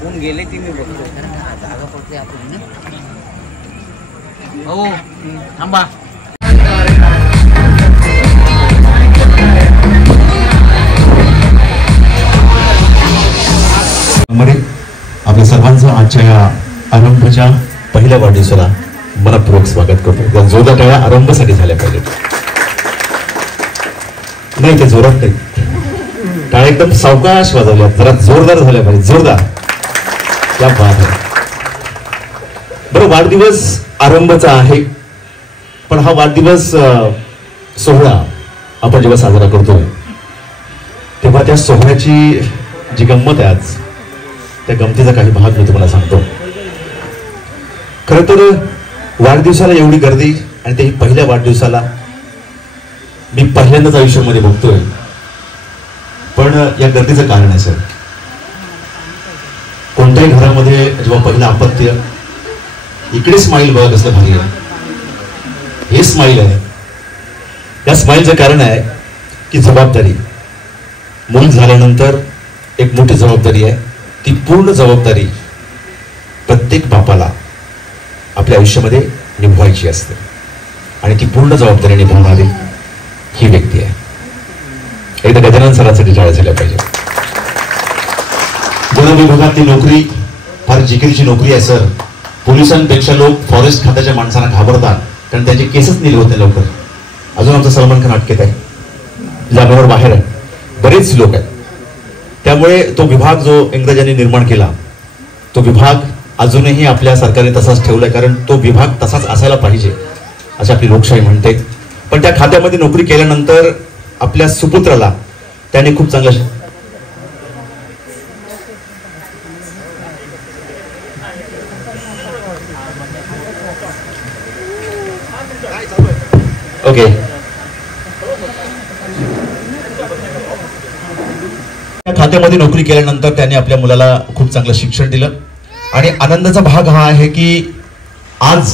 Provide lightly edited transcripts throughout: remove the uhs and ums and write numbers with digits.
कोण गेले ती मी बघतो कारण जागा पडते आपण ना. हो थांबा. आपल्या सर्वांचं आजच्या या आरंभच्या पहिल्या वाढदिवसाला मनपूर्वक स्वागत करतो. जोरदार टाळ्या आरंभासाठी झाल्या पाहिजेत. नाही ते जोरात नाही, टाळ्या एकदम सावकाश वाजवल्या, जरा जोरदार झाल्या पाहिजे. जोरदार. क्या बात आहे. बरं, वाढदिवस आरंभचा आहे, पण हा वाढदिवस सोहळा आपण जेव्हा साजरा करतोय तेव्हा त्या सोहळ्याची जी गंमत आहे आज, त्या गमतीचा काही भाग मी तुम्हाला सांगतो. खरं तर वाढदिवसाला एवढी गर्दी आणि तेही पहिल्या वाढदिवसाला मी पहिल्यांदाच आयुष्यामध्ये बघतोय. पण या गर्दीचं कारण आहे सर, कोणत्याही घरामध्ये जेव्हा पहिलं अपत्य, इकडे स्माईल बघा कसलं भारी आहे. हे स्माईल आहे. या स्माईलचं कारण आहे की जबाबदारी. मूल झाल्यानंतर एक मोठी जबाबदारी आहे. ती पूर्ण जबाबदारी प्रत्येक बापाला आपल्या आयुष्यामध्ये निभवायची असते आणि ती पूर्ण जबाबदारी निभवणारी ही व्यक्ती आहे. एकदा गजानन सरांसाठी टाळ्या झाल्या पाहिजे. वन विभागातली नोकरी फार जिकिरीची नोकरी आहे सर. पोलिसांपेक्षा लोक फॉरेस्ट खात्याच्या माणसांना घाबरतात कारण त्यांचे केसच निघत होते लवकर. अजून आमचा सलमान खान अटकेत आहे, जागेवर बाहेर आहे, बरेच लोक आहेत. त्यामुळे तो विभाग जो इंग्रजांनी निर्माण केला, तो विभाग अजूनही आपल्या सरकारने तसाच ठेवलाय, कारण तो विभाग तसाच असायला पाहिजे अशी आपली लोकशाही म्हणते. पण त्या खात्यामध्ये नोकरी केल्यानंतर आपल्या सुपुत्राला त्याने खूप चांगलं ओके खात्यामध्ये नोकरी केल्यानंतर त्याने आपल्या मुलाला खूप चांगलं शिक्षण दिलं. आणि आनंदाचा भाग हा आहे की आज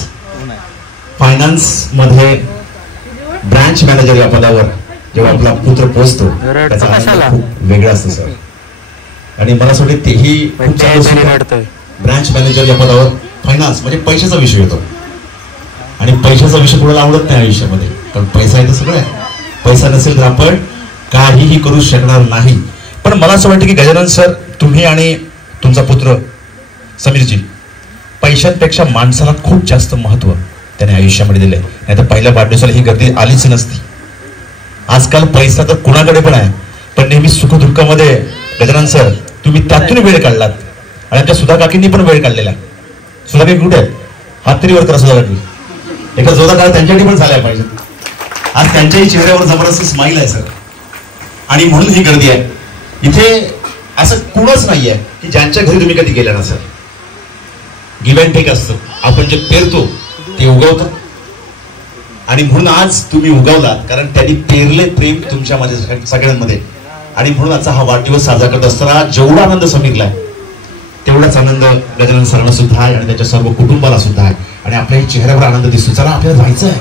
फायनान्स मध्ये ब्रांच मॅनेजर या पदावर जेव्हा आपला पुत्र पोहोचतो त्याचा आनंद खूप वेगळा असतो सर. आणि मला असं वाटतं तेही खूप चांगलं. ब्रांच मॅनेजर या पदावर फायनान्स म्हणजे पैशाचा विषय येतो आणि पैशाचा विषय कोणाला आवडत नाही आयुष्यामध्ये, कारण पैसा आहे तर सगळं आहे. पैसा नसेल तर आपण काहीही करू शकणार नाही. पण मला असं वाटतं की गजानन सर, तुम्ही आणि तुमचा पुत्र समीरजी पैशांपेक्षा माणसाला खूप जास्त महत्व त्याने आयुष्यामध्ये दिलंय. नाही तर पहिल्या वाढदिवसाला ही गर्दी आलीच नसती. आजकाल पैसा तर कुणाकडे पण आहे, पण नेहमी सुखदुःखामध्ये गजानन सर तुम्ही त्यातून वेळ काढलात. आणि आमच्या सुधा काकींनी पण वेळ काढलेला. सुधा काकी कुठे आहेत? हात तरी वर करा सुधा काकी. एका जोरदार काळ त्यांच्यासाठी पण झाल्या पाहिजे. आज त्यांच्याही चेहऱ्यावर जबरदस्त स्माईल आहे सर. आणि म्हणून ही गर्दी आहे. इथे असं कुणच नाहीये की ज्यांच्या घरी तुम्ही कधी गेला नसेल. गिव्ह अँड टेक असतं. आपण जे पेरतो ते उगवतं आणि म्हणून आज तुम्ही उगवलात कारण त्यांनी पेरले प्रेम तुमच्यामध्ये सगळ्यांमध्ये. आणि म्हणून आजचा हा वाढदिवस साजरा करत असताना जेवढा आनंद समीरला आहे तेवढाच आनंद गजानन सरांना सुद्धा आहे आणि त्याच्या सर्व कुटुंबाला सुद्धा आहे. आणि आपल्या चेहऱ्यावर आनंद दिसतो. चला आपल्याला जायचं आहे.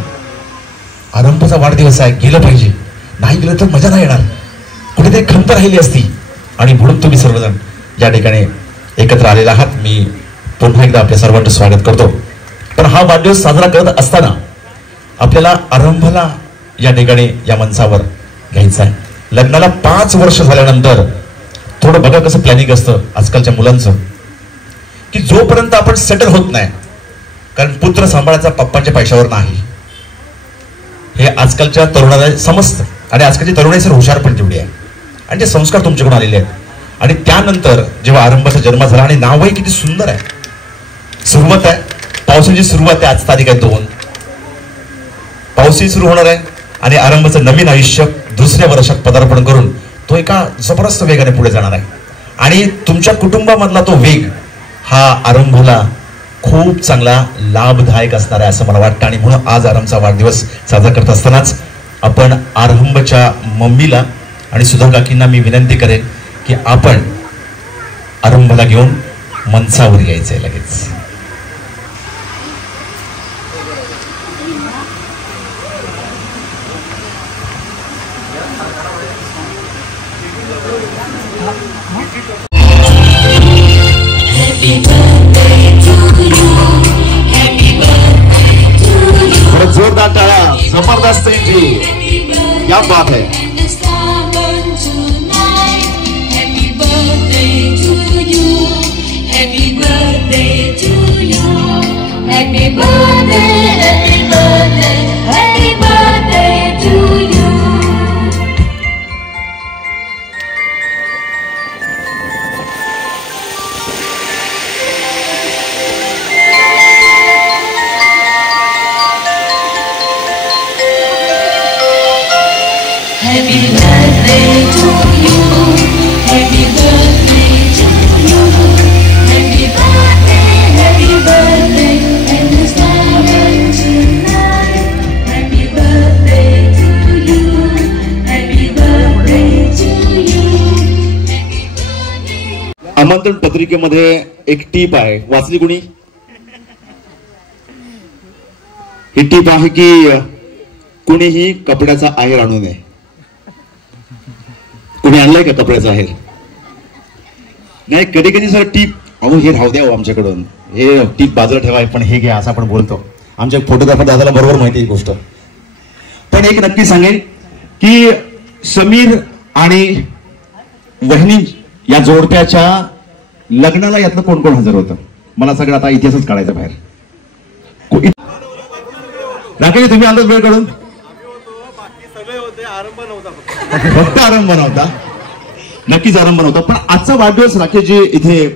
आरंभाचा वाढदिवस आहे, गेलं पाहिजे. नाही गेलं तर मजा नाही येणार, कुठेतरी खंत राहिली असती. आणि म्हणून तुम्ही सर्वजण या ठिकाणी एकत्र आलेला आहात. मी पुन्हा एकदा आपल्या सर्वांचं स्वागत करतो. पण हा वाढदिवस साजरा करत असताना आपल्याला आरंभाला या ठिकाणी या मंचावर घ्यायचा आहे. लग्नाला 5 वर्ष झाल्यानंतर थोडं बघा कसं प्लॅनिंग असतं आजकालच्या मुलांचं, की जोपर्यंत आपण सेटल होत नाही, कारण पुत्र सांभाळायचा पप्पांच्या पैशावर नाही, हे आजकालच्या तरुणाला समजतं. आणि आजकालची तरुणाई सर हुशार पण तेवढी आहे आणि ते संस्कार तुमच्याकडून आलेले आहेत. आणि त्यानंतर जेव्हा आरंभाचा जन्म झाला आणि नावही किती सुंदर आहे. सुरुवात आहे, पावसाची सुरुवात आहे. आज तारीख आहे 2. पाऊसही सुरू होणार आहे आणि आरंभाचं नवीन आयुष्य दुसऱ्या वर्षात पदार्पण करून तो एका जबरदस्त वेगाने पुढे जाणार आहे. आणि तुमच्या कुटुंबामधला तो वेग हा आरंभाला खूप चांगला लाभदायक असणार आहे असं मला वाटतं. आणि म्हणून आज आरंभचा वाढदिवस साजरा करत असतानाच आपण आरंभच्या मम्मीला आणि सुधा काकींना मी विनंती करेन की आपण आरंभाला घेऊन मंचावर यायचंय लगेच. क्या बात है. Happy birthday to you. Happy birthday, happy birthday, happy birthday to you. Happy birthday to you. Happy birthday to you. Happy birthday, and the star burns tonight. Happy birthday to you. Happy birthday to you. Happy birthday. आमंत्रण पत्रिकेमध्ये एक टीप आहे, वाचली कुणी? ही टीप आहे की कुणीही कपड्याचा आहेर आणू नये. कुणी आणलाय का कपड्याचा आहेर? नाही. कधी कधी सर टीप, अहो हे राहू द्या आमच्याकडून, हे टीप बाजूला ठेवाय, पण हे घ्या असं आपण बोलतो. आमच्या फोटोग्राफर दादाला बरोबर माहिती ही गोष्ट. पण एक नक्की सांगेन की समीर आणि वहिनी या जोडप्याच्या लग्नाला यातलं कोण कोण हजर होतं? मला सगळं आता इतिहासच काढायचा बाहेर. राकेश तुम्ही आलात वेळ काढून? फक्त आरंभ नव्हता, नक्कीच आरंभ नव्हता. पण आजचा वाढदिवस राकेशजी इथे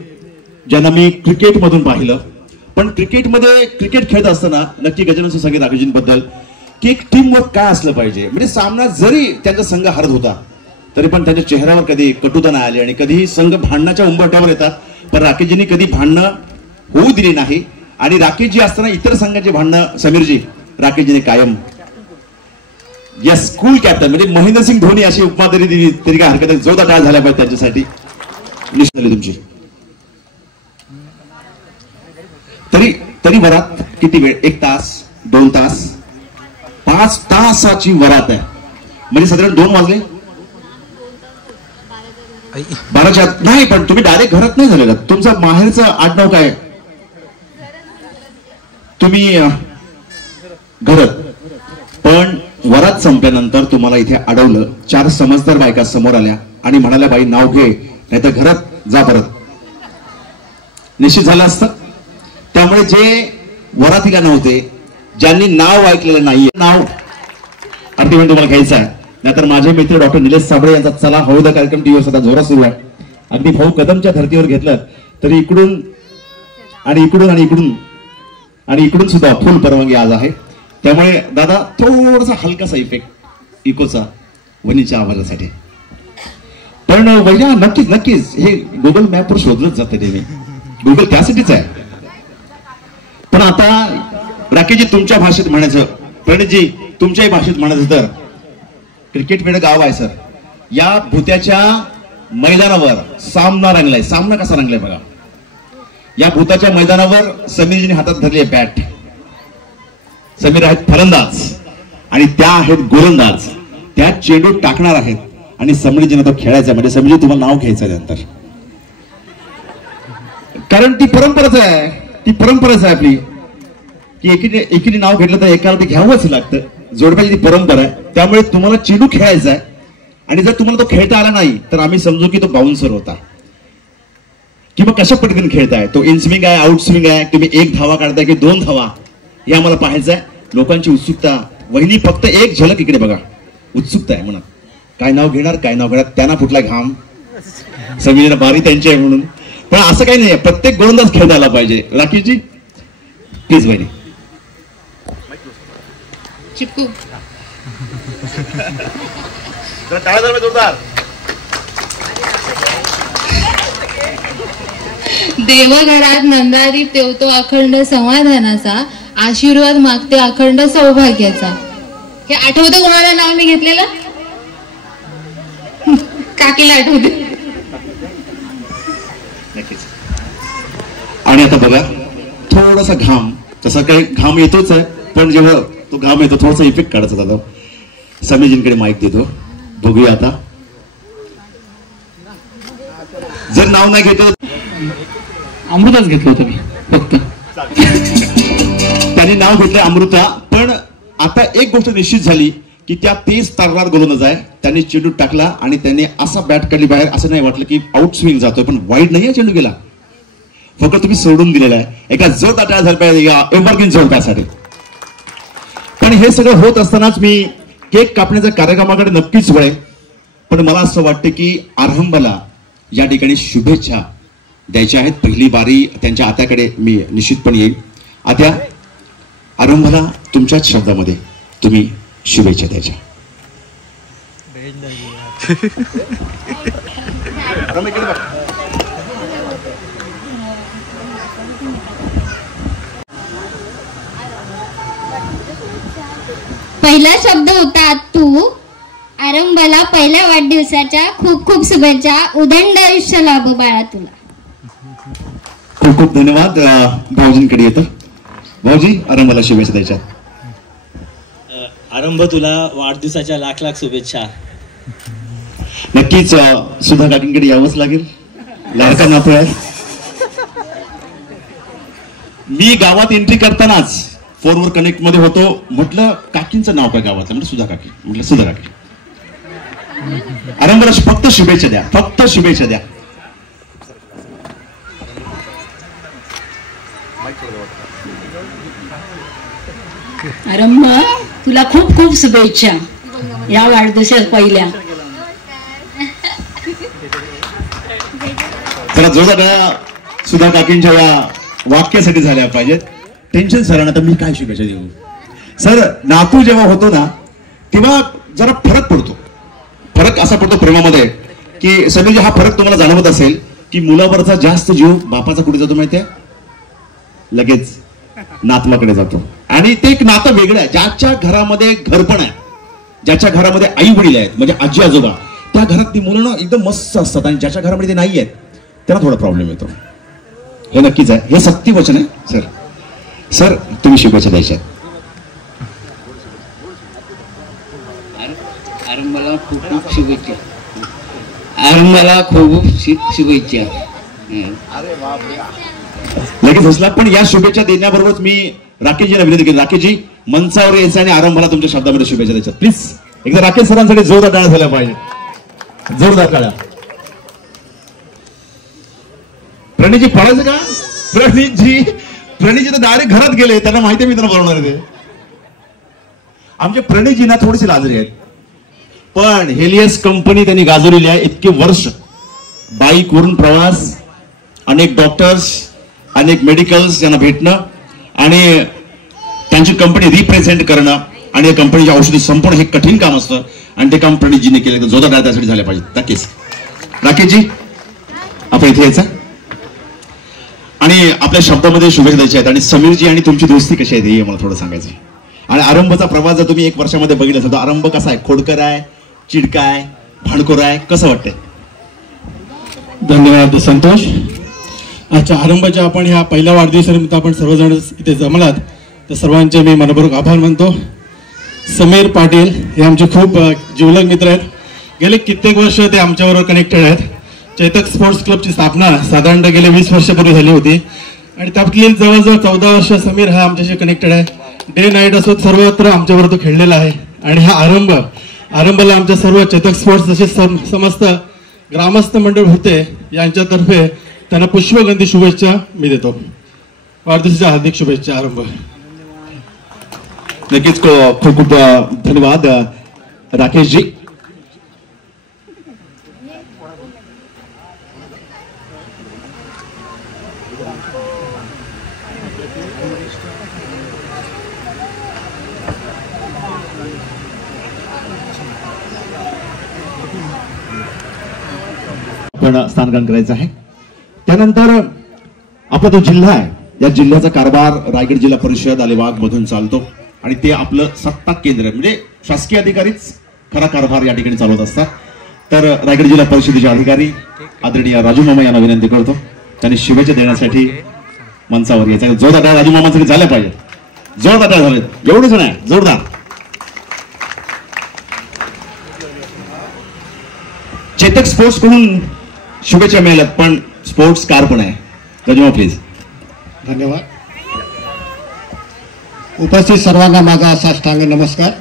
ज्यांना मी क्रिकेट मधून पाहिलं, पण क्रिकेटमध्ये क्रिकेट खेळत असताना नक्की गजानन सांगितलं राकेशजींबद्दल की एक टीम वर्क काय असलं पाहिजे. म्हणजे सामना जरी त्यांचा संघ हरत होता तरी पण त्यांच्या चेहऱ्यावर कधी कटुता नाही आली आणि कधीही संघ भांडणाच्या उंबरठ्यावर येतात, पण राकेशजींनी कधी भांडणं होऊ दिली नाही. आणि राकेशजी असताना इतर संघाचे भांडणं समीरजी राकेशजीने कायम. यस, स्कूल कॅप्टन म्हणजे महेंद्रसिंग धोनी अशी उपमा तरी दिली तरी काय हरकत नाही. जोरदार टाळ्या झाल्या पाहिजे त्यांच्यासाठी. निश्चित झाली तुमची. तरी वरात किती वेळ? 1 तास, 2 तास, 5 तासाची वरात आहे. म्हणजे साधारण 2 वाजले. 12च्या नाही, पण तुम्ही डायरेक्ट घरात नाही झालेला. तुमचं माहेरचं आडनाव काय? तुम्ही घरात. पण वरात संपल्यानंतर तुम्हाला इथे अडवलं. 4 समजदार बायका समोर आल्या आणि म्हणाल्या, बाई नाव घे नाही तर घरात जा परत. निश्चित झालं असतं. त्यामुळे जे वरातीला नव्हते, ज्यांनी नाव ऐकलेलं नाहीये, नाव अगदी म्हणजे तुम्हाला घ्यायचं आहे. नाहीतर माझे मित्र डॉक्टर निलेश साबळे यांचा चला हळू द कार्यक्रम टीव्हीवर सध्या जोरात सुरू आहे. अगदी भाऊ कदमच्या धर्तीवर घेतलं तरी इकडून आणि इकडून आणि इकडून आणि इकडून सुद्धा फुल परवानगी आज आहे. त्यामुळे दादा थोडासा हलकासा इफेक्ट इकोचा वणीच्या आवाजासाठी. पण वैया नक्कीच नक्कीच हे गुगल मॅपवर शोधलंच जातं नेहमी. गुगल त्यासाठीच आहे. पण आता राकेशजी तुमच्या भाषेत म्हणायचं, प्रणितजी तुमच्याही भाषेत म्हणायचं तर क्रिकेट वेळ गाव आहे सर. या भूत्याच्या मैदानावर सामना रंगलाय. सामना कसा रंगलाय बघा. या भूताच्या मैदानावर समीरजीने हातात धरली आहे बॅट. समीर आहेत फलंदाज आणि त्या आहेत गोलंदाज. त्या चेंडू टाकणार आहेत आणि समीरजीने तो खेळायचा. म्हणजे समीरजी तुम्हाला नाव घ्यायचं त्यानंतर, कारण ती परंपराच आहे. ती परंपराच आहे आपली की एकीने नाव घेतलं तर एकाला ते घ्यावंच लागतं. जोडप्याची ती परंपरा आहे. त्यामुळे तुम्हाला चेंडू खेळायचा आहे आणि जर तुम्हाला तो खेळता आला नाही तर आम्ही समजू की तो बाउन्सर होता किंवा कशा पद्धतीने खेळताय. तो इन स्विंग आहे, आउट स्विंग आहे, तुम्ही 1 धावा काढताय की 2 धावा, हे आम्हाला पाहायचं आहे. लोकांची उत्सुकता. वहिनी फक्त एक झलक इकडे बघा. उत्सुकता आहे म्हणा. काय नाव घेणार, काय नाव घेणार. त्यांना फुटला घाम. समीरला बारी त्यांची आहे म्हणून. पण असं काही नाही. प्रत्येक गोलंदाज खेळता आला पाहिजे. राकेशजी प्लीज वहिनी. चिपकू देवघरात नंदादीप तेवतो अखंड समाधानाचा, आशीर्वाद मागते अखंड सौभाग्याचा. हे आठवतं कोणाला नाव मी घेतलेलं? काकीला आठवते. आणि आता बघा थोडासा घाम, तसा काही घाम येतोच आहे, पण जेव्हा तो घाम येतो थोडासा इफेक्ट काढायचा. दादा समीरजींकडे माईक देतो. बघूया आता. जर नाव नाही घेतलं, अमृताच घेतलं होतं मी फक्त. त्यांनी नाव घेतलं अमृता. पण आता एक गोष्ट निश्चित झाली की त्या 30 तर्रार गोलंदाज आहे, त्यांनी चेंडू टाकला आणि त्यांनी असा बॅट काढली बाहेर, असं नाही वाटलं की आउट स्विंग जातोय, पण वाईड नाही चेंडू गेला, फक्त तुम्ही सोडून दिलेला आहे. एका जोरदार टाळ्या झाल्या पाहिजे या एव्हरग्रीन जोडप्यासाठी. पण हे सगळं होत असतानाच मी केक कापण्याच्या कार्यक्रमाकडे नक्कीच वळेन, पण मला असं वाटतं की आरंभला या ठिकाणी शुभेच्छा द्यायच्या आहेत. पहिली बारी त्यांच्या आत्याकडे मी निश्चितपणे येईल. आत्या, आरंभला तुमच्याच शब्दामध्ये तुम्ही शुभेच्छा द्यायच्या. पहिला शब्द होता तू. आरंभाला पहिल्या वाढदिवसाच्या खूप खूप शुभेच्छा. उदंड आयुष्य लाभो बाळा तुला. खूप खूप धन्यवाद. भाऊजींकडे येतो. भाऊजी, आरंभाला शुभेच्छा द्यायच्या. आरंभ, तुला वाढदिवसाच्या लाख लाख शुभेच्छा. नक्कीच सुधा काकींकडे यावंच लागेल, लाडका नातू आहे. मी गावात एंट्री करतानाच 4वर कनेक्ट मध्ये होतो, म्हटलं काकींचं नाव काय गावातलं, म्हटलं सुधा काकी. म्हटलं सुधा काकी. आरंभाला फक्त शुभेच्छा द्या, फक्त शुभेच्छा द्या. आरंभ, तुला खूप खूप शुभेच्छा या वाढदिवसात पहिल्या. जरा जोरदार सुधा काकींच्या या वाक्यासाठी झाल्या पाहिजेत. टेन्शन सर, आता मी काय शुभेच्छा देऊ सर. नातू जेव्हा होतो ना तेव्हा जरा फरक पडतो. फरक असा पडतो प्रेमामध्ये की समीरजी, हा फरक तुम्हाला जाणवत असेल की मुलावरचा जास्त जीव बापाचा कुठे जातो माहितीये, लगेच नातवाकडे जातो. आणि ते एक नातं वेगळं आहे. ज्याच्या घरामध्ये घरपण आहे, ज्याच्या घरामध्ये आई वडील आहेत, म्हणजे आजी आजोबा, त्या घरात ती मुलं ना एकदम मस्त असतात. आणि ज्याच्या घरामध्ये ते नाही आहेत त्यांना थोडा प्रॉब्लेम येतो. हे नक्कीच आहे, हे सक्ती वचन आहे. सर सर तुम्ही शुभेच्छा द्यायच्या. आरंभाला खूप खूप शुभेच्छा. आरंभाला खूप खूप शुभेच्छा. लगेच हसला. पण या शुभेच्छा देण्याबरोबरच मी राकेशजीला विनंती केली, राकेशजी मंचावर यायचं आणि आरंभाला तुमच्या शब्दामध्ये शुभेच्छा द्यायच्या प्लीज. एकदा राकेश सरांसाठी जोरदार टाळ्या झाल्या पाहिजे, जोरदार टाळ्या. प्रणीतजी पळायचं का? प्रणीतजी तर डायरेक्ट घरात गेले, त्यांना माहिती आहे मी त्यांना बोलवणार आहे. आमचे प्रणीतजी ना थोडीशी लाजरी आहेत, पण हेलियस कंपनी त्यांनी गाजवलेली आहे. इतके वर्ष बाईक वरून प्रवास, अनेक डॉक्टर्स, अनेक मेडिकल्स यांना भेटणं आणि त्यांची कंपनी रिप्रेझेंट करणं आणि या कंपनीच्या औषधी संपवणं हे कठीण काम असतं. आणि ते काम प्रणीतजीने केलं, तर जोरदार त्यासाठी झाले पाहिजे. नक्कीच राकेशजी आपण इथे यायचं आणि आपल्या शब्दामध्ये शुभेच्छा द्यायच्या आहेत. आणि समीरजी आणि तुमची दोस्ती कशी आहे हे मला थोडं सांगायचं. आणि आरंभचा प्रवास जर तुम्ही 1 वर्षामध्ये बघितला असेल तर आरंभ कसा आहे, खोडकर आहे, चिडका आहे, भांडखोर आहे, कसं वाटतंय? धन्यवाद संतोष. आजच्या आरंभाच्या आपण ह्या पहिल्या वाढदिवसानिमित्त आपण सर्वजण इथे जमलात, तर सर्वांचे मी मनपूर्वक आभार मानतो. समीर पाटील हे आमचे खूप जिवलग मित्र आहेत. गेले कित्येक वर्ष ते आमच्याबरोबर कनेक्टेड आहेत. चेतक स्पोर्ट्स क्लबची स्थापना साधारणतः गेले 20 वर्षापूर्वी झाली होती आणि त्यातली जवळजवळ 14 वर्ष समीर हा आमच्याशी कनेक्टेड आहे. डे नाईट असो सर्वत्र आमच्याबरोबर तो खेळलेला आहे. आणि हा आरंभाला आमच्या सर्व चेतक स्पोर्ट्स तसेच समस्त ग्रामस्थ मंडळ होते यांच्यातर्फे त्यांना पुष्पगंधी शुभेच्छा मी देतो. वाढदिवसाच्या हार्दिक शुभेच्छा आरंभ. नक्कीच खूप खूप धन्यवाद राकेशजी. आपण स्थानग्रहण करायचं आहे. त्यानंतर आपला जो जिल्हा आहे, या जिल्ह्याचा कारभार रायगड जिल्हा परिषद अलिबाग मधून चालतो आणि ते आपलं सत्ता केंद्र म्हणजे शासकीय अधिकारीच खरा कारभार या ठिकाणी चालवत असतात. तर रायगड जिल्हा परिषदेचे अधिकारी आदरणीय राजू मामा यांना विनंती करतो त्यांनी शुभेच्छा देण्यासाठी मंचावर यायचं. जोरदार राजू मामासाठी झाल्या पाहिजे, जोरदार झाले, एवढंच नाही, जोरदार. चेतक स्पोर्ट्स कडून शुभेच्छा मिळाल्यात, पण स्पोर्ट्स कार पण आहे. राजू प्लीज. धन्यवाद. उपस्थित सर्वांना माझा साष्टांग नमस्कार.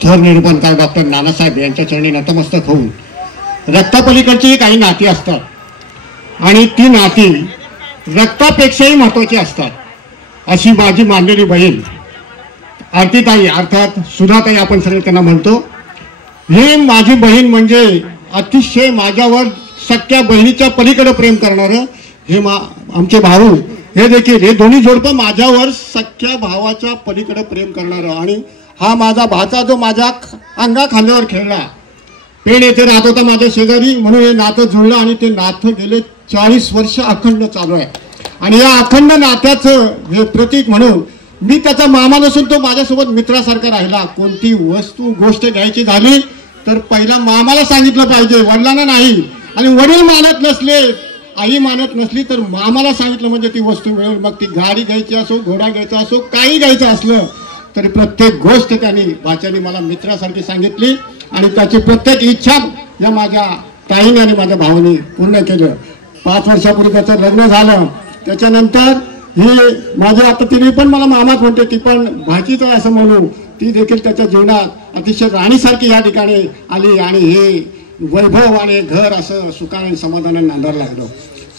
थोर निरूपणकार डॉक्टर नानासाहेब यांच्या चरणी नतमस्तक होऊन रक्तापलीकडची काही नाती असतात आणि ती नाती रक्तापेक्षाही महत्त्वाची असतात, अशी माझी मानलेली बहीण आरतीताई अर्थात सुधाताई आपण सगळे त्यांना म्हणतो. ही माझी बहीण म्हणजे अतिशय माझ्यावर सख्या बहिणीच्या पलीकडे प्रेम करणारं हे आमचे भाऊ हे देखील, हे दोन्ही जोडपं माझ्यावर सख्या भावाच्या पलीकडे प्रेम करणारं. आणि हा माझा भाचा जो माझ्या अंगाखांद्यावर खेळला, पेण येथे राहत होता माझ्या शेजारी, म्हणून हे नातं जुळलं आणि ते नातं गेले 40 वर्ष अखंड चालू आहे. आणि या अखंड नात्याचं हे प्रतीक म्हणून मी त्याचा मामा नसून तो माझ्यासोबत मित्रासारखा राहिला. कोणती वस्तू गोष्ट घ्यायची झाली तर पहिला मामाला सांगितलं पाहिजे, वडिलांना नाही. आणि वडील मानत नसले, आई मानत नसली तर मामाला सांगितलं म्हणजे ती वस्तू मिळेल. मग ती गाडी घ्यायची असो, घोडा घ्यायचा असो, काही घ्यायचं असलं तरी प्रत्येक गोष्ट त्यांनी भाच्याने मला मित्रासारखी सांगितली. आणि त्याची प्रत्येक इच्छा या माझ्या ताईने आणि माझ्या भावाने पूर्ण केलं. 5 वर्षापूर्वी त्याचं लग्न झालं. त्याच्यानंतर ही माझी आता तिने पण मला मामाच म्हणते, ती पण भाचीच आहे असं म्हणू. ती देखील त्याच्या जीवनात अतिशय राणीसारखी या ठिकाणी आली आणि हे वैभव आणि घर असं सुखाने समाधानाने नांदायला लागलं.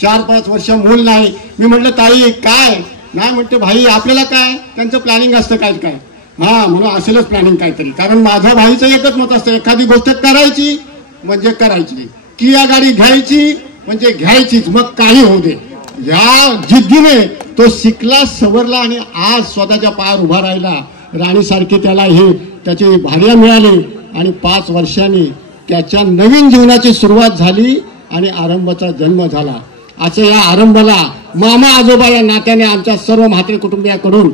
4-5 वर्ष मूल नाही. मी म्हटलं ताई काय नाही, म्हणते भाई आपल्याला काय, त्यांचं प्लॅनिंग असतं काय काय. हा म्हणून असेलच प्लॅनिंग काहीतरी, कारण माझ्या भाईचं एकच मत असतं, एखादी गोष्ट करायची म्हणजे करायची, किया गाडी घ्यायची म्हणजे घ्यायचीच, मग काही होऊ दे. या जिद्दीने तो शिकला, सवरला आणि आज स्वतःच्या पायावर उभा राहिला. राणीसारखी त्याला हे त्याची भार्या मिळाली आणि 5 वर्षांनी त्याच्या नवीन जीवनाची सुरुवात झाली आणि आरंभाचा जन्म झाला. असं या आरंभाला मामा आजोबा या नात्याने आमच्या सर्व म्हात्रे कुटुंबियाकडून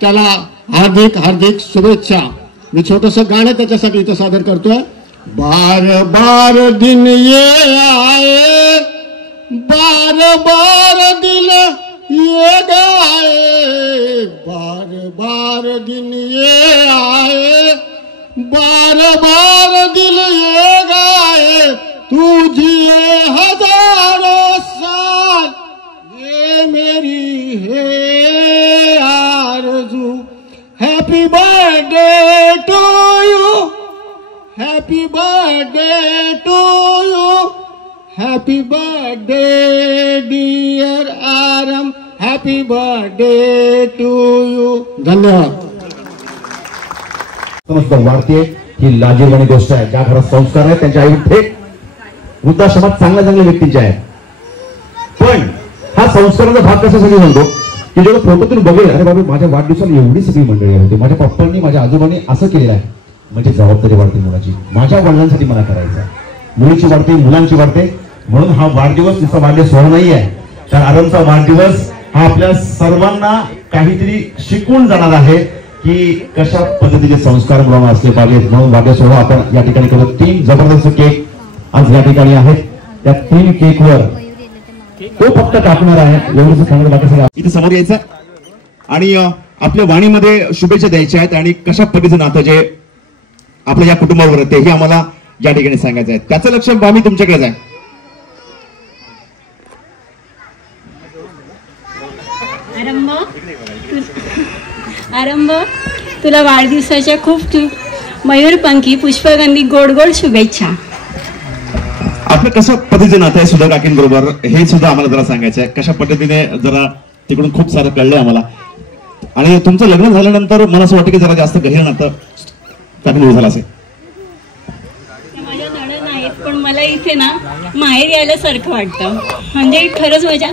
त्याला हार्दिक हार्दिक शुभेच्छा. मी छोटंसं गाणं त्याच्यासाठी इथं सादर करतोय. बार बार दिन ये आए, बार बार दिल ये गाए, बार बार दिन ये आए, बार बार दिल ये गाए, तू जिए हजारों साल ये मेरी है आरज़ू. Happy birthday to you, happy birthday to you, happy birthday dear Aram, happy birthday to you. धन्यवाद. वाढते ही लाजीरवाणी गोष्ट आहे. ज्या घरात संस्कार आहेत त्यांच्या आई थेट वृद्धाश्रमात चांगल्या व्यक्तींचे आहेत. पण हा संस्काराचा भाग कशासाठी म्हणतो की जेव्हा फोटोतून बघेल, अरे बाबा माझ्या वाढदिवसाला एवढी सगळी मंडळी होती, माझ्या पप्पांनी माझ्या आजोबांनी असं केलेलं आहे, म्हणजे जबाबदारी वाढते मुलाची. माझ्या वडिलांसाठी मला करायचं, मुलीची वाढते, मुलांची वाढते. म्हणून हा वाढदिवस नुसता वाढदिवस सोहळा नाही आहे, तर आरंभचा वाढदिवस हा आपल्या सर्वांना काहीतरी शिकवून जाणार आहे की कशा पद्धतीचे संस्कार मुलांना असले पाहिजेत. म्हणून वाढदिवस सोहळा आपण या ठिकाणी करतो. 3 जबरदस्त केक आज या ठिकाणी आहेत. त्या 3 केकवर तो फक्त कापणार आहे, एवढंच सांगणं. बाकी सगळं इथे समोर यायचं आणि आपल्या वाणीमध्ये शुभेच्छा द्यायच्या आहेत आणि कशा पद्धतीचं नातं जे आपल्या या कुटुंबावर तेही आम्हाला या ठिकाणी सांगायचं आहे. त्याचं लक्ष आम्ही तुमच्याकडेच आहे. आरंभ, तुला वाढदिवसाच्या खूप मयूरपंखी पुष्पगंधी गोड गोड शुभेच्छा. आपलं कसं पद्धतीचं नातं आहे सुधा काकींबरोबर हे सुद्धा आम्हाला जरा सांगायचं आहे. कशा पद्धतीने जरा तिकडून खूप सारं कळलंय आम्हाला. आणि तुमचं लग्न झाल्यानंतर मला असं वाटतं की जरा जास्त गहिर नातं काकींबरोबर झालं असेल. माझ्या नणंद आहेत, पण मला इथे ना माहेर यायला सारखं वाटतं. म्हणजे खरंच माझ्या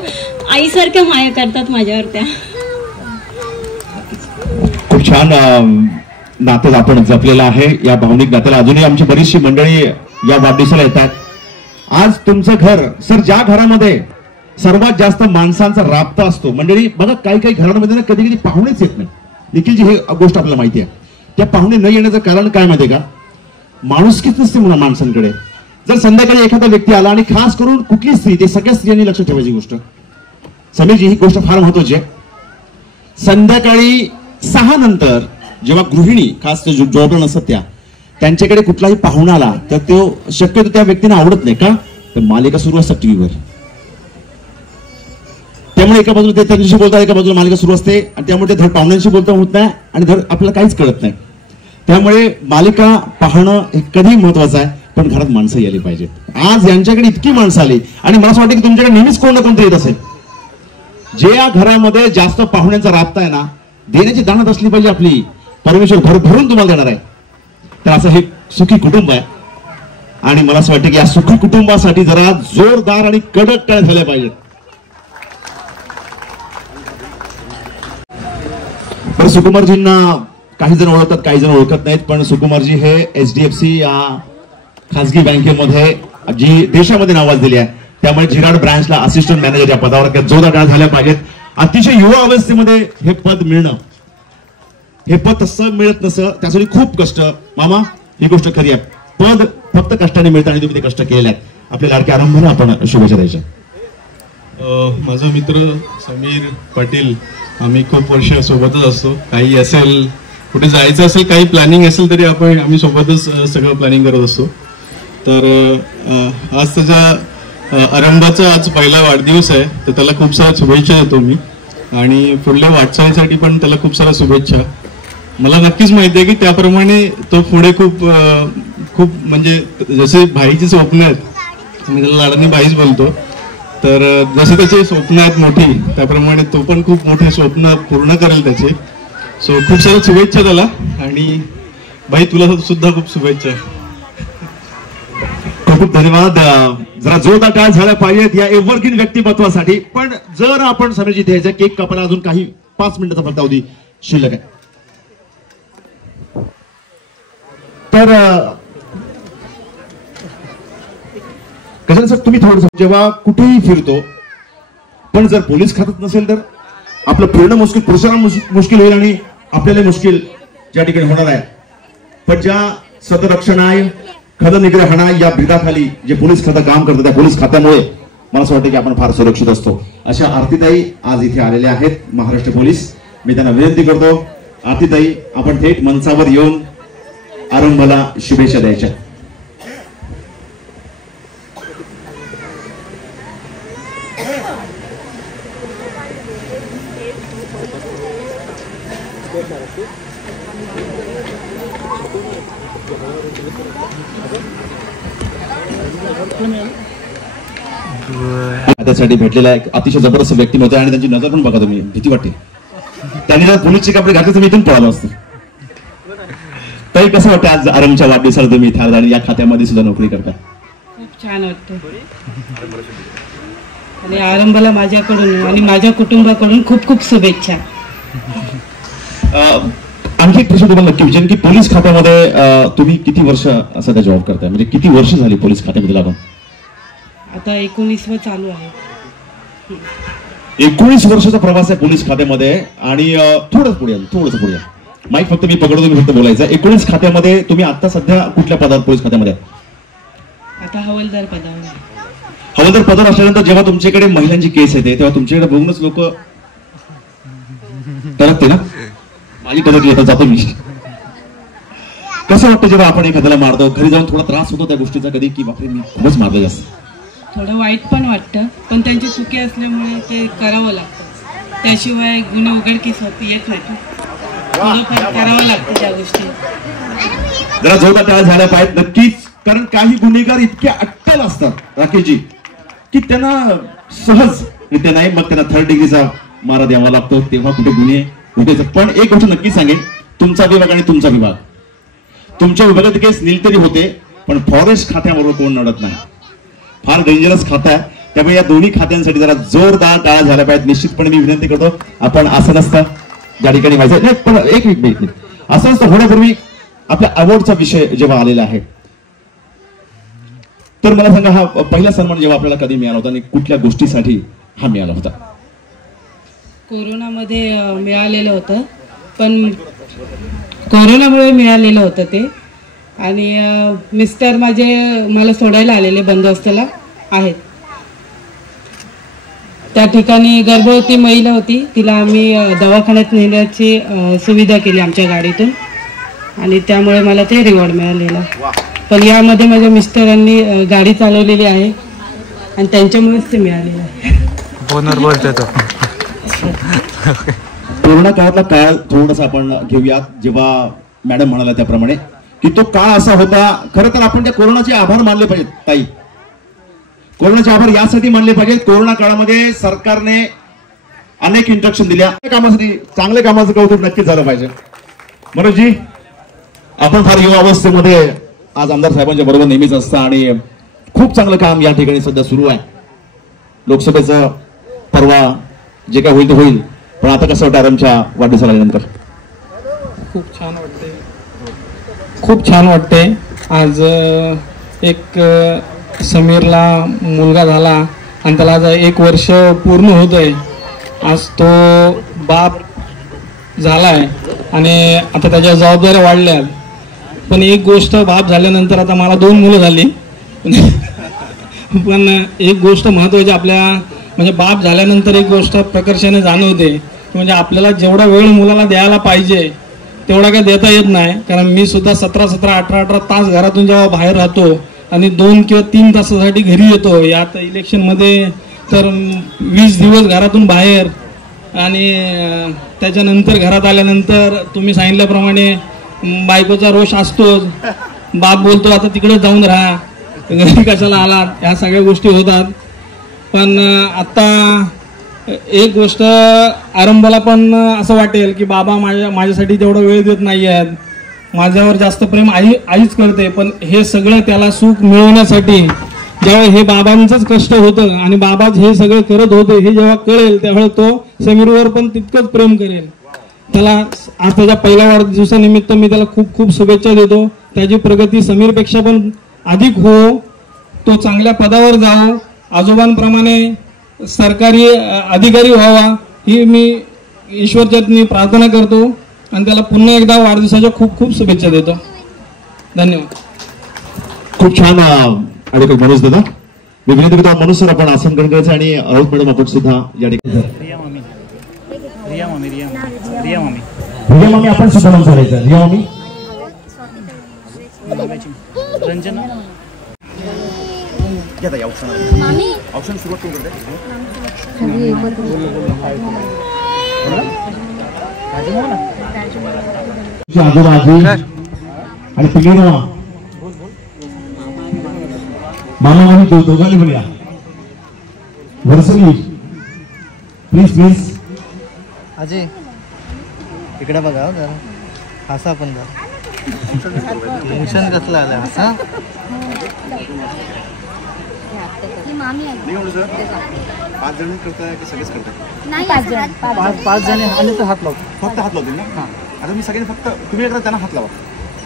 आईसारख्या माया करतात माझ्यावर त्या. खूप छान नातं आपण जपलेलं आहे. या भावनिक नात्याला अजूनही आमची बरीचशी मंडळी या वाढदिवसाला येतात. आज तुमचं घर सर, ज्या घरामध्ये सर्वात जास्त माणसांचा राबता असतो मंडळी, बघा काही काही घरांमध्ये ना कधी कधी पाहुणेच येत नाही. निखिलजी ही गोष्ट आपल्याला माहिती आहे. त्या पाहुणे न येण्याचं कारण काय माहितीये का, माणुसकीच नसते म्हणा माणसांकडे. जर संध्याकाळी एखादा व्यक्ती आला आणि खास करून कुठली स्त्री, ते सगळ्या स्त्रियांनी लक्ष ठेवायची गोष्ट समीरजी, ही गोष्ट फार महत्वाची आहे. संध्याकाळी 6 नंतर जेव्हा गृहिणी खास जॉबला नसतात त्यांच्याकडे कुठलाही पाहुणा आला तर तो शक्यतो त्या व्यक्तींना आवडत नाही. का तर मालिका सुरू असतात टीव्हीवर. त्यामुळे एका बाजूला ते त्यांच्याशी बोलतात, एका बाजूला मालिका सुरू असते आणि त्यामुळे ते धड पाहुण्यांशी बोलता होत नाही आणि धड आपल्याला काहीच कळत नाही. त्यामुळे मालिका पाहणं हे कधी महत्वाचं आहे, पण घरात माणसं यायला पाहिजेत. आज यांच्याकडे इतकी माणसं आली आणि मला असं वाटतं की तुमच्याकडे नेहमीच कोण ना कोणतरी येत असेल. जे या घरामध्ये जास्त पाहुण्यांचा राबता आहे ना, देण्याची दानत असली पाहिजे आपली. परमेश्वर भरभरून तुम्हाला देणार आहे. तर असं हे सुखी कुटुंब आहे आणि मला असं वाटतं की या सुखी कुटुंबासाठी जरा जोरदार आणि कडक काय झाल्या पाहिजेत. पण सुकुमारजींना काही जण ओळखतात, काही जण ओळखत नाहीत. पण सुकुमारजी हे HDFC या खासगी बँकेमध्ये जी देशामध्ये नावाजलेली आहे, त्यामुळे जिराड ब्रांचला असिस्टंट मॅनेजर या पदावर जोरदार झाल्या पाहिजेत. अतिशय युवा अवस्थेमध्ये हे पद मिळणं, हे पद तसं मिळत नसं, त्यासाठी खूप कष्ट. मामा, ही गोष्ट खरी आहे. पद फक्त कष्टाने मिळतं आणि तुम्ही ते कष्ट केलेले आहेत. आपल्या लाडक्या आरंभाला आपण शुभेच्छा द्यायच्या. माझा मित्र समीर पाटील, आम्ही खूप वर्ष सोबतच असतो. काही असेल, कुठे जायचं असेल, काही प्लॅनिंग असेल तरी आम्ही सोबतच सगळं प्लॅनिंग करत असतो. तर आज त्याच्या आरंभाचा आज पहिला वाढदिवस आहे, तर त्याला खूप साऱ्या शुभेच्छा देतो मी आणि पुढल्या वाटचालीसाठी पण त्याला खूप साऱ्या शुभेच्छा. मला नक्कीच माहिती आहे की त्याप्रमाणे तो पुढे खूप खूप म्हणजे जसे भाईची स्वप्न आहेत, मी त्याला लाडाने भाईच बोलतो, तर जसे त्याचे स्वप्न आहेत मोठी, त्याप्रमाणे तो पण खूप मोठे स्वप्न पूर्ण करेल त्याचे. सो खूप साऱ्या शुभेच्छा त्याला. आणि भाई तुला सुद्धा खूप शुभेच्छा. खूप धन्यवाद. जरा जोरदार टाळ झाल्या पाहिजेत या एव्हरग्रीन व्यक्तिमत्वासाठी. पण जर आपण समीरजी द्यायचा केक कापायला अजून काही 5 मिनिटाचा फक्त अवधी शिल्लक आहे. तर कसं सर, तुम्ही थोडंसं जेव्हा कुठेही फिरतो, पण जर पोलीस खात्यात नसेल तर आपलं फिरणं मुश्किल, पुरुषांना मुश्किल होईल आणि आपल्याला मुश्किल ज्या ठिकाणी होणार आहे. पण ज्या सतरक्षणाय खलनिग्रहणाय या ब्रिदाखाली जे पोलीस खातं काम करतं, त्या पोलीस खात्यामुळे मला असं वाटतं की आपण फार सुरक्षित असतो. अशा आरतीताई आज इथे आलेल्या आहेत, महाराष्ट्र पोलीस. मी त्यांना विनंती करतो, आरतीताई आपण थेट मंचावर येऊन आरंभाला शुभेच्छा द्यायच्या. त्यासाठी भेटलेला एक अतिशय जबरदस्त व्यक्तिमत्व आहे आणि त्यांची नजर पण बघा तुम्ही, भीती वाटते. त्यांनी जर पोलीसचे कपडे घातले तर मी इथून पळालो असतो. तरी कसं वाटतं आज आरंभच्या वाढदिवसाला तुम्ही इथे आणि या खात्यामध्ये सुद्धा नोकरी करता? खूप छान वाटतं आणि आरंभाला माझ्याकडून आणि माझ्या कुटुंबाकडून खूप खूप शुभेच्छा. आणखी एक प्रश्न तुम्हाला नक्की विचारेन की पोलीस खात्यामध्ये तुम्ही किती वर्ष सध्या जॉब करताय, म्हणजे किती वर्ष झाली पोलीस खात्यामध्ये लागून? आता 19वा चालू आहे. 19 वर्षाचा प्रवास आहे पोलीस खात्यामध्ये. आणि थोडंच पुढे माईक फक्त मी पकडतो, तुम्ही फक्त बोलायचं. 19 खात्यामध्ये तुम्ही आता सध्या कुठल्या पदावर पोलीस खात्यामध्ये? आता हवालदार पदावर. हवालदार पदावर असल्यानंतर जेव्हा तुमच्याकडे महिलांची केस येते तेव्हा तुमच्याकडे बघूनच लोक टरकते ना? माझी टरकली येतात, जातो मी. कसं वाटतं जेव्हा आपण एखाद्याला मारतो, घरी जाऊन थोडा त्रास होतो त्या गोष्टीचा कधी की बापरे मी खूपच मारलं जास्त? थोडं वाईट पण वाटतं, पण त्यांची चुकी असल्यामुळे ते करावं लागतं. त्याशिवाय गुन्हा उघडकीस येत नाही. थोडंफार करावं लागतं त्या गोष्टी. जरा जोरदार टाळ्या झाल्या पाहिजेत नक्कीच. कारण काही गुन्हेगार इतके अट्टल असतात राकेशजी की त्यांना सहज रित्या नाही, मग त्यांना 3rd डिग्रीचा मारा द्यावा लागतो, तेव्हा कुठे गुन्हे होते. पण एक गोष्ट नक्की सांगेन, तुमचा विभाग आणि तुमचा विभाग, तुमच्या विभागात केस नीलतरी होते, पण फॉरेस्ट खात्याबरोबर कोण लढत नाही. फार डेंजरस खाता आहे. त्यामुळे या दोन्ही खात्यांसाठी जरा जोरदार टाळ्या झाल्या पाहिजेत. निश्चितपणे मी विनंती करतो, आपण असं नसतं ज्या ठिकाणी व्हायचं नाही. पण एक मिनिट, असं नसतं. होण्यापूर्वी आपल्या अवॉर्डचा विषय जेव्हा आलेला आहे, तर मला सांगा हा पहिला सन्मान जेव्हा आपल्याला कधी मिळाला होता आणि कुठल्या गोष्टीसाठी हा मिळाला होता? कोरोनामध्ये मिळालेलं होतं, पण कोरोनामुळे मिळालेलं होतं ते. आणि मिस्टर माझे मला सोडायला आलेले बंदोबस्ताला आहेत. त्या ठिकाणी गर्भवती महिला होती, तिला आम्ही दवाखान्यात नेण्याची सुविधा केली आमच्या गाडीतून आणि त्यामुळे मला ते रिवॉर्ड मिळालेलं. पण यामध्ये माझ्या मिस्टरांनी गाडी चालवलेली आहे आणि त्यांच्यामुळेच ते मिळालेलं आहे. कोरोना काळातला काळ थोडासा आपण घेऊयात, जेव्हा मॅडम म्हणाला त्याप्रमाणे की तो काळ असा होता. खरं तर आपण त्या कोरोनाचे आभार मानले पाहिजेत ताई. कोरोनाचे आभार यासाठी मानले पाहिजेत, कोरोना काळामध्ये सरकारने अनेक इंस्ट्रक्शन दिल्या कामासाठी. चांगल्या कामाचं कौतुक नक्कीच झालं पाहिजे. मनोजजी, आपण फार युवा अवस्थेमध्ये आज आमदार साहेबांच्या बरोबर नेहमीच असता आणि खूप चांगलं काम या ठिकाणी सध्या सुरू आहे. लोकसभेचं परवा जे काय होईल ते होईल, पण आता कसं वाटतं आरामच्या वाढदिवसाला आल्यानंतर? खूप छान वाटते. आज एक समीरला मुलगा झाला आणि त्याला आज 1 वर्ष पूर्ण होत आहे. आज तो बाप झालाय आणि आता त्याच्या जबाबदाऱ्या वाढल्या. पण एक गोष्ट, बाप झाल्यानंतर आता मला 2 मुलं झाली, पण एक गोष्ट महत्त्वाची आपल्या म्हणजे बाप झाल्यानंतर एक गोष्ट प्रकर्षाने जाणवते, म्हणजे आपल्याला जेवढा वेळ मुलाला द्यायला पाहिजे तेवढा काय देता येत नाही. कारण मी सुद्धा 17-17, 18-18 तास घरातून जेव्हा बाहेर राहतो आणि 2 किंवा 3 तासासाठी घरी येतो, यात इलेक्शनमध्ये तर 20 दिवस घरातून बाहेर आणि त्याच्यानंतर घरात आल्यानंतर तुम्ही सांगितल्याप्रमाणे बायकोचा रोष असतोच. बाप बोलतो आता तिकडे जाऊन राहा, घरी कशाला आलात, ह्या सगळ्या गोष्टी होतात. पण आता एक गोष्ट आरंभाला पण असं वाटेल की बाबा माझ्यासाठी तेवढा वेळ देत नाही आहेत, माझ्यावर जास्त प्रेम आईच करते. पण हे सगळं त्याला सुख मिळवण्यासाठी जेव्हा हे बाबांचंच कष्ट होतं आणि बाबाच हे सगळं करत होते हे जेव्हा कळेल तेव्हा तो समीरवर पण तितकंच प्रेम करेल. त्याला आज त्याच्या पहिल्या वाढदिवसानिमित्त मी त्याला खूप खूप शुभेच्छा देतो. त्याची प्रगती समीरपेक्षा पण अधिक हो, तो चांगल्या पदावर जावो, आजोबांप्रमाणे सरकारी अधिकारी व्हावा ही मी ईश्वरचरणी प्रार्थना करतो आणि त्याला पुन्हा एकदा वाढदिवसाच्या खूप खूप शुभेच्छा देतो. धन्यवाद. खूप छान ॲडव्होकेट मनोज दादा. मी विनंती करतो मनोज सर आपण आसन ग्रहण करायचं आणि राऊत मॅडम आपण सुद्धा या ठिकाणी रिया मामी आपण सुद्धा नाम करायचं. रिया मामी, रंजना ऑप्शन सुरुवात करून आजोबाजी आणि पिढी मामा मामी दोघांनी म्हणूया. वर्षली प्लीज प्लीज. अजय इकडे बघा जरा, हसा पण जरा. टेन्शन कसलं आलं हसा. 5 जण करताय की सगळेच करताय? 5 जण आले तर हात लावतो. फक्त हात लावतील ना? आता मी सगळ्यांनी फक्त तुम्ही एकदा त्यांना हात लावा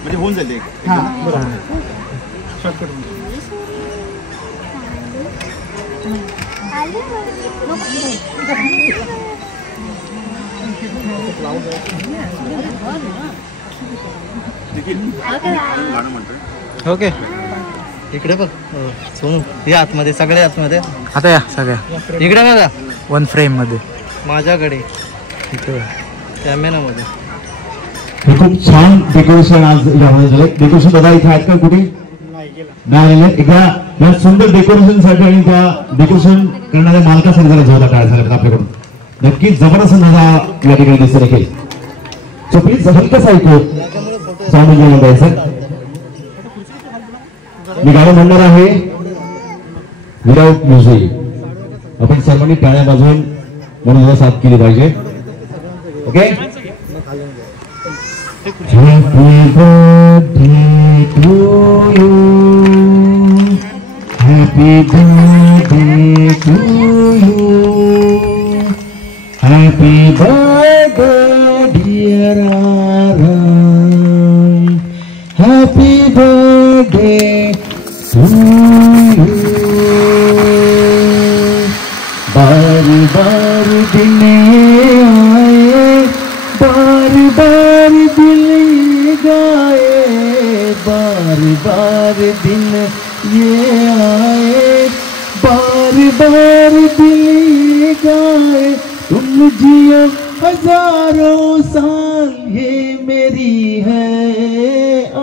म्हणजे होऊन जाईल. ओके इकडे बघ सोनू, या आतमध्ये, सगळे आतमध्ये. आता या सगळ्या इकडे बघा, 1 फ्रेम मध्ये माझ्याकडे इकडे कॅमेरामध्ये. खूप छान डेकोरेशन आज झालं. डेकोरेशन दादा इथे आहेत का कुठे? नाही. एकदा या सुंदर डेकोरेशन साठी आणि त्या डेकोरेशन करणाऱ्या मालकासाठी जरा जोरदार काय झालं आपल्याकडून. नक्कीच जबरदस्त नजारा या ठिकाणी दिसत देखील. सो प्लीज हलकंच ऐकू साऊंड इंजिनियर द्यायचं. मी गाणं म्हणणार आहे विदाउट म्युझिक. आपण सर्वांनी टाळ्या वाजवून म्हणून साथ केली पाहिजे. Okay. Happy birthday to you. Happy birthday to you. Happy birthday dear Aram. Happy birthday to you. बार बार दिन आए, बार बार दिल गाए, बार बार दिन ये आए, बार बार दिल गाए, तुम जियो हजारों साल ये मेरी है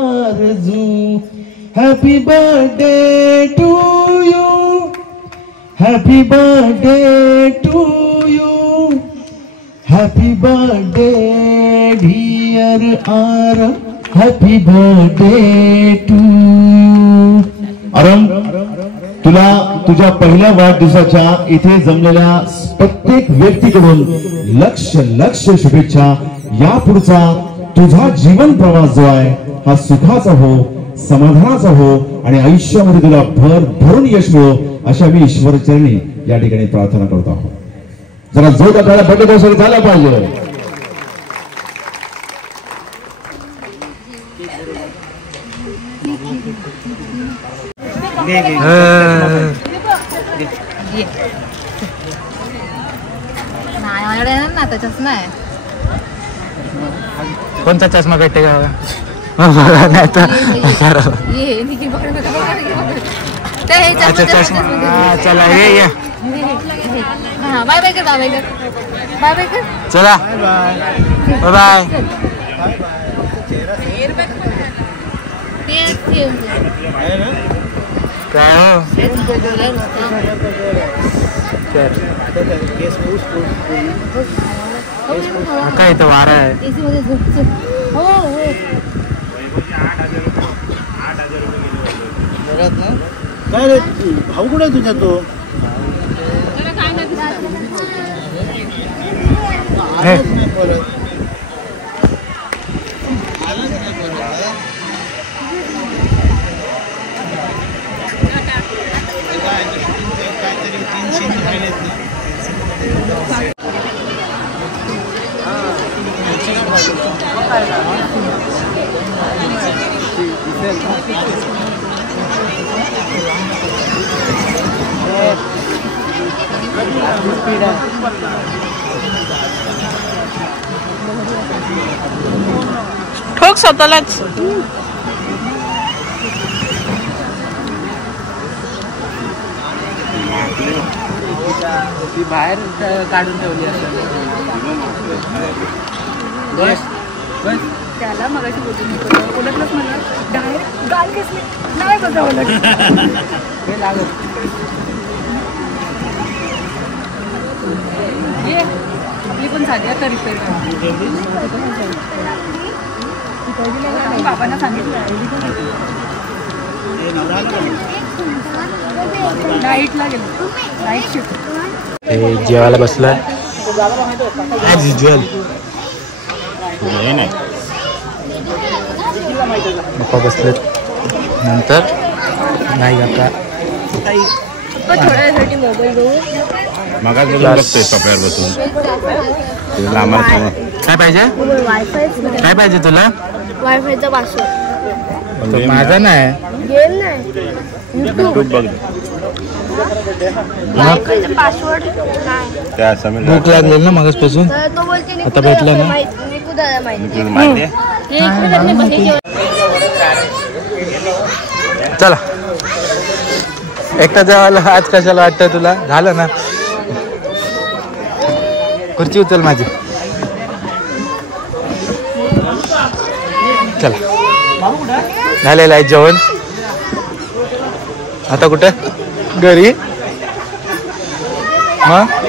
आरज़ू. Happy birthday to you. Happy birthday to you. Happy birthday dear Aram. Happy birthday to Aarambh. तुला तुझ्या पहिल्या वाढदिवसाच्या इथे जमलेल्या प्रत्येक व्यक्तीकडून लक्ष लक्ष शुभेच्छा. यापुढचा तुझा जीवन प्रवास जो आहे हा सुखाचा हो, समाधानाचा हो आणि आयुष्यामध्ये तुला भर भरून यश मिळो अशा मी ईश्वरचरणी या ठिकाणी प्रार्थना करत आहोत. जरा जोर आपल्याला बर्थडे दिवस झाला पाहिजे. कोणता चष्मा भेटते का? चला ये बाय बाय कर, बाय बाय कर, बाय बाय कर. चला बाय बाय. काय हो काय इथं वारा आहे. काय रे भाऊ कुठे तुझा? तो ठोक स्वतःलाच. ती बाहेर काढून ठेवली असेल. त्याला मगाशी उलटलंच म्हणलं डायरेक्ट गाल कसली नाही बघा उलट. हे लागत आपली पण झाली आता रिपेअर. बाबांना सांगितलं नाईटला गेलो, नाईट शिफ्ट. जेवायला बसला ॲज युज्युअल. पप्पा बसलेत. नंतर नाही आता थोड्या वेळासाठी मोबाईल बघू. मगा बघतोय सोफ्यावर बसून. काय पाहिजे? काय पाहिजे तुला? वायफायचा पासवर्ड. माझा नाही, गेम नाही, युट्यूब बघ. वायफायचा पासवर्ड नाही. भूक लागलेली ना मगासपासून. तो बोलते आता भेटला ना. निकुदाला माहिती. चला एकटा जेवायला आज कशाला वाटतंय तुला? झालं ना. खुर्ची उचल माझी. चला झालेलं आहे जेवण. आता कुठे? घरी. मग